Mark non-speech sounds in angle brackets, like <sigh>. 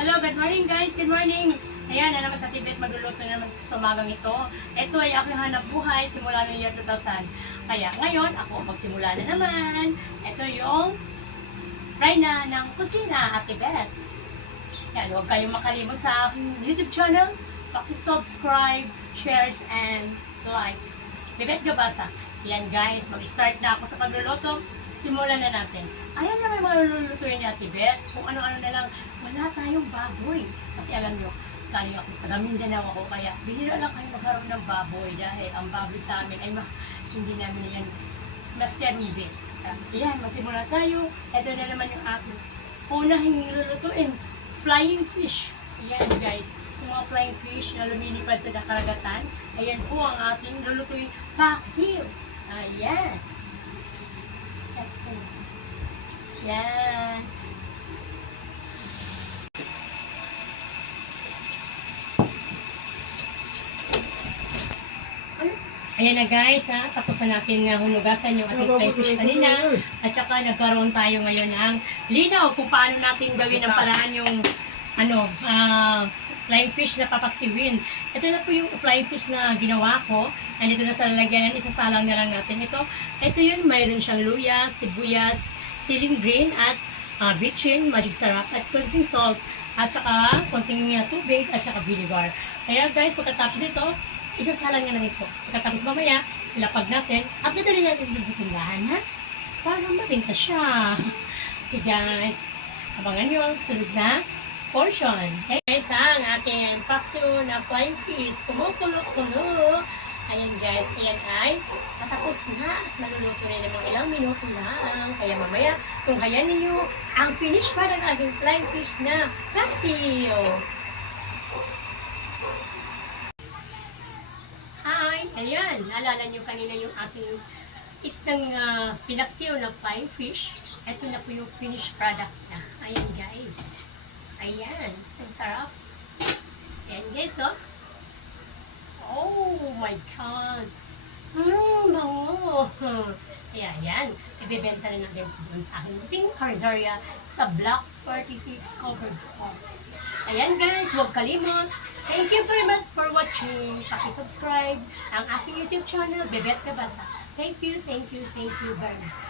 Hello, good morning guys, good morning. Ayan, na naman sa Tibet, magluluto na naman sa umagang ito. Ito ay aking hanap buhay simula ng year 2000. Kaya ngayon, ako magsimula na naman. Ito yung Reyna ng Kusina at Tibet. Yan, huwag kayong makalimot sa aking YouTube channel. Paki-subscribe, shares, and likes. Tibet Gabasa. Yan guys, mag-start na ako sa pagluluto. Simulan na natin. Ayan na may mga lulutuin ni Ate Beth. Kung ano-ano na lang, wala tayong baboy. Kasi alam nyo, tayo ako, taga Mindanao ako, kaya bihira lang kayo magkaroon ng baboy dahil ang baboy sa amin ay hindi namin yan nasyarumbi. Ayan, masimula tayo. Ito na naman yung aking unahing lulutuin. Flying fish. Ayan guys, yung mga flying fish na lumilipad sa karagatan. Ayan po ang ating lulutuin. Paksiw. Ayan. Yan. Ayan na guys, ha? tapos na natin na hunugasan yung ating flying fish kanina. At saka nagkaroon tayo ngayon ng linaw kung paano natin gawin ang paraan yung ano, ah, flying fish na papaksiwin. Ito na po yung flying fish na ginawa ko. And ito na sa lalagyan, isasalang na lang natin ito. Ito yun, mayroon siyang luya, sibuyas, siling green, at uh, bitchin, magic syrup, at cleansing salt, at saka konting uh, tubig, at saka vinegar. Kaya guys, pagkatapos ito, isasalang na lang ito. Pagkatapos mamaya, ilapag natin, at dadali natin dun sa tindahan, ha? Para mabinta siya. <laughs> Okay guys, abangan nyo ang sunod na portion. Okay guys, ha, ang ating pakso na flying fish, kumukulo-kulo. Ayan guys, ayan ay patapos na. Naluluto rin ng mga ilang minuto lang. Kaya mamaya, kung hayan ninyo ang finish pa ng ating flying fish na paksiyo. Hi! Ayan, naalala nyo kanina yung ating isang uh, pinaksiyo na flying fish. Ito na po yung finished product na. Ayan guys. Ayan, ang sarap. Ayan guys, oh. Oh my God! Mmm, bango! Kaya yan, ibibenta rin natin doon sa aking munting cardaria sa Block 46 Covered Hall. Ayan guys, huwag kalimot. Thank you very much for watching. Paki-subscribe ang aking YouTube channel, Bebet Kabasa. Thank you, thank you, thank you very much.